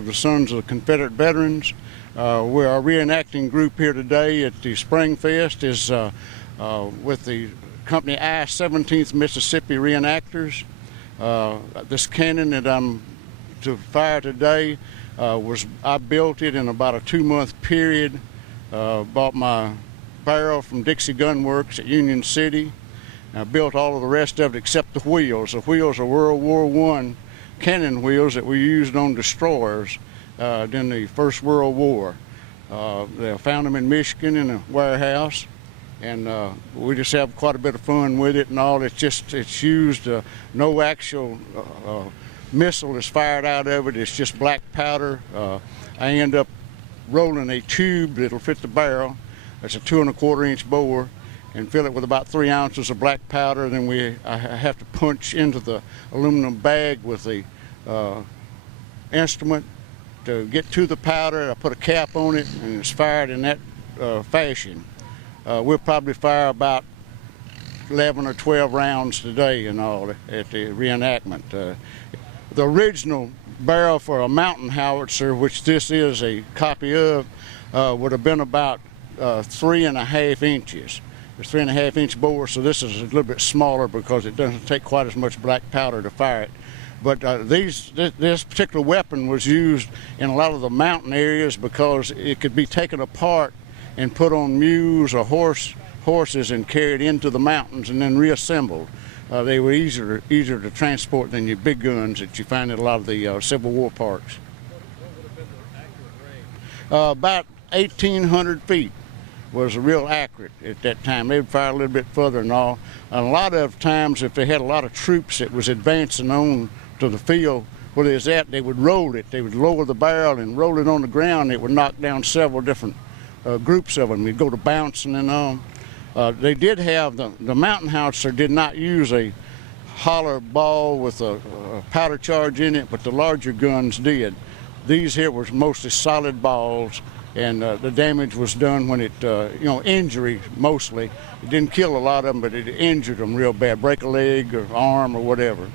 of the Sons of the Confederate Veterans. We're our reenacting group here today at the Spring Fest is with the company I-17th Mississippi Re-enactors. This cannon that I'm to fire today I built it in about a 2-month period. Bought my barrel from Dixie Gun Works at Union City. I built all of the rest of it except the wheels. The wheels are World War I cannon wheels that were used on destroyers during the First World War. They found them in Michigan in a warehouse, and we just have quite a bit of fun with it and all. It's used, no actual missile is fired out of it. It's just black powder. I end up rolling a tube that'll fit the barrel. It's a 2 1/4-inch bore, and fill it with about 3 ounces of black powder. Then I have to punch into the aluminum bag with the instrument to get to the powder. I put a cap on it, and it's fired in that fashion. We'll probably fire about 11 or 12 rounds today and all at the reenactment. The original barrel for a mountain howitzer, which this is a copy of, would have been about 3½ inches. It's 3½-inch bore, so this is a little bit smaller because it doesn't take quite as much black powder to fire it. But this particular weapon was used in a lot of the mountain areas because it could be taken apart and put on mules or horses and carried into the mountains and then reassembled. They were easier to transport than your big guns that you find at a lot of the Civil War parks. What would have been the accurate range? About 1,800 feet was real accurate at that time. They would fire a little bit further and all. And a lot of times, if they had a lot of troops that was advancing on to the field where they was at, they would roll it. They would lower the barrel and roll it on the ground. It would knock down several different groups of them. You'd go to bouncing and all. They did have, the mountain howitzer did not use a hollow ball with a powder charge in it, but the larger guns did. These here were mostly solid balls, and the damage was done when it, injury mostly. It didn't kill a lot of them, but it injured them real bad, break a leg or arm or whatever.